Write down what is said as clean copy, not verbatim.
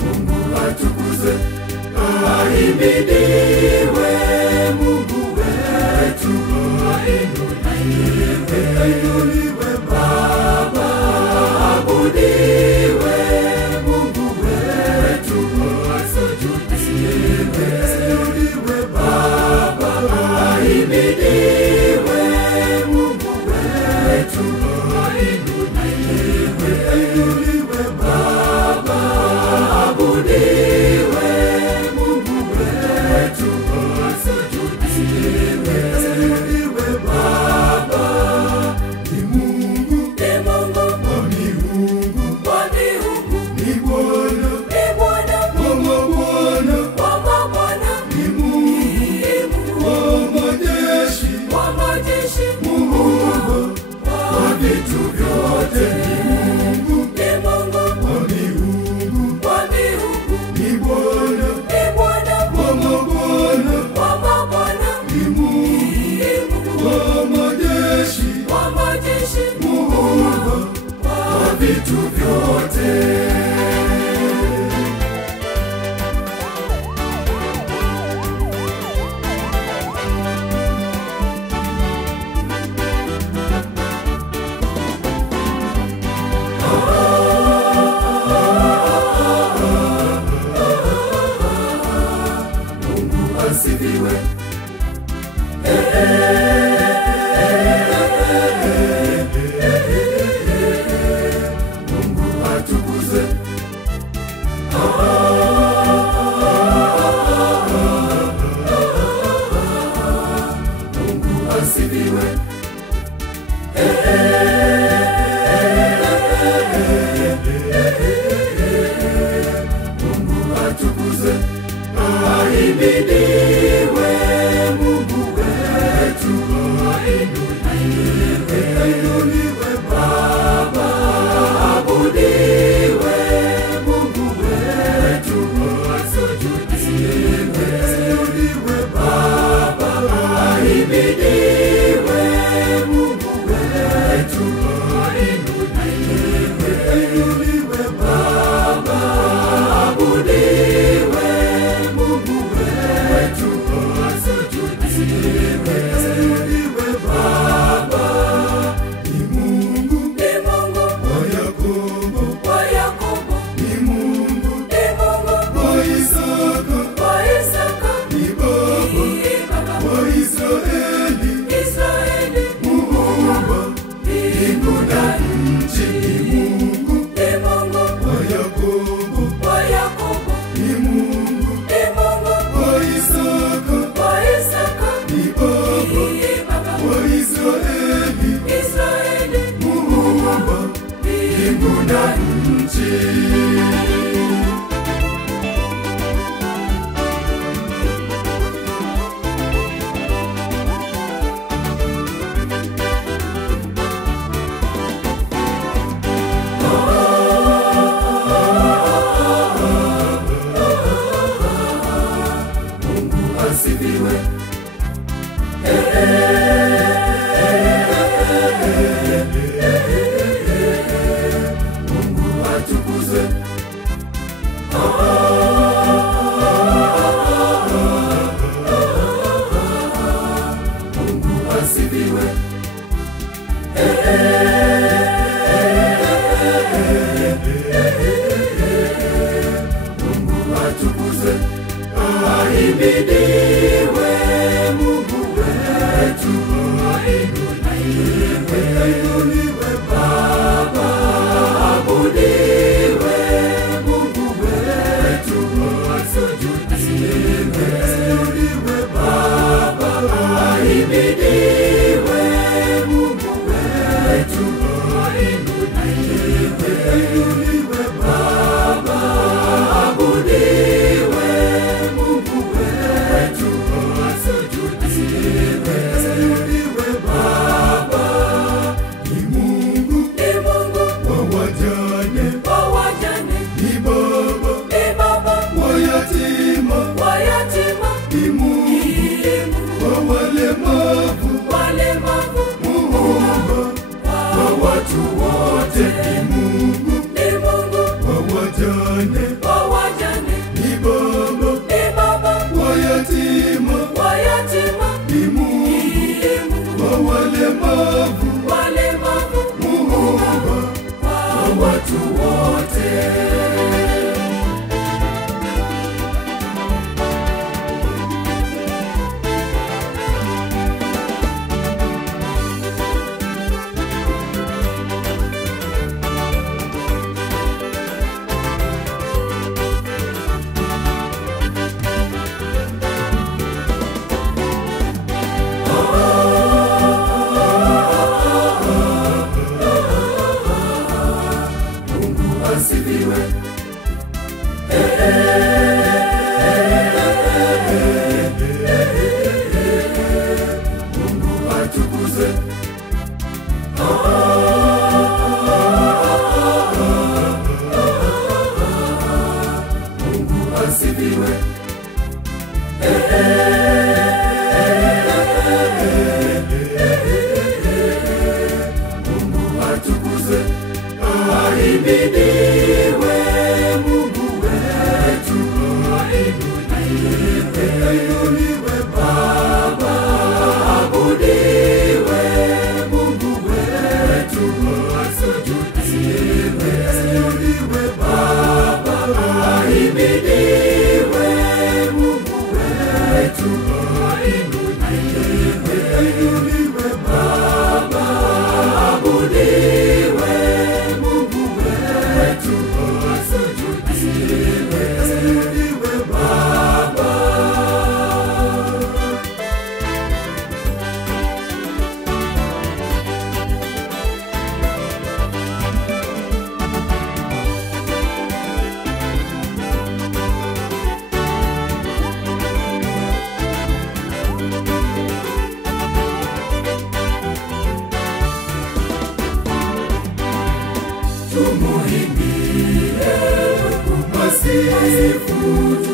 Mungu atukuzwe, ahimidiwe, Mungu wetu ainuliwe, Baba abudiwe, Mungu wetu asujudiwe, Baba ahimidiwe, Mungu wetu ainuliwe, Baba abudiwe, Mungu wetu asujudiwe, Baba ni Mungu, ni Mungu, ni Mungu, ni Bwana, ni Bwana, wa mabwana, ni Mungu, wa majeshi, Mungu wa vitu vyote, ni Mungu, ni Mungu, ni Mungu, ni Bwana, wa mabwana, ni Mungu, wa majeshi, Mungu wa vitu vyote. Mungu asifiwe, Mungu atukuzwe, Mungu asifiwe, Mungu atukuzwe, ahimidiwe, Mungu wetu ainuliwe, Baba abudiwe, Mungu wetu asujudiwe, Baba ahimidiwe, Mungu wetu ainuliwe, Baba abudiwe, Mungu wetu asujudiwe, Baba ni Mungu, ni Mungu, wa Yakobo, ni Mungu, wa Isaka, ni Baba wa Israeli, Muumba mbingu na nchi, ni Mungu, wa Yakobo, ni Mungu, wa Isaka, ni Baba wa Israeli, Muumba mbingu na nchi. Mungu asifiwe, Mungu atukuzwe, Mungu asifiwe, Mungu atukuzwe, ahimidiwe, Mungu wetu ainuliwe, Baba abudiwe, Mungu wetu asujudiwe, Baba ahimidiwe, Mungu wetu ainuliwe, Baba abudiwe, Mungu wetu asujudiwe, Baba ni Mungu, wa wajane, ni Baba wa yatima, ni Mungu wa walemavu, Muumba wote. Ni Mungu wa wajane, ni Baba wa yatima, ni Mungu wa walemavu, Muumba wa watu wote. Asifiwe. Mungu atukuzwe. Mungu asifiwe. Mungu atukuzwe. Ahimidiwe Mungu wetu, ainuliwe Baba, abudiwe Mungu wetu, asujudiwe Baba, ahimidiwe Mungu wetu, ainuliwe Baba, abudiwe tumuimbie Mungu masifu.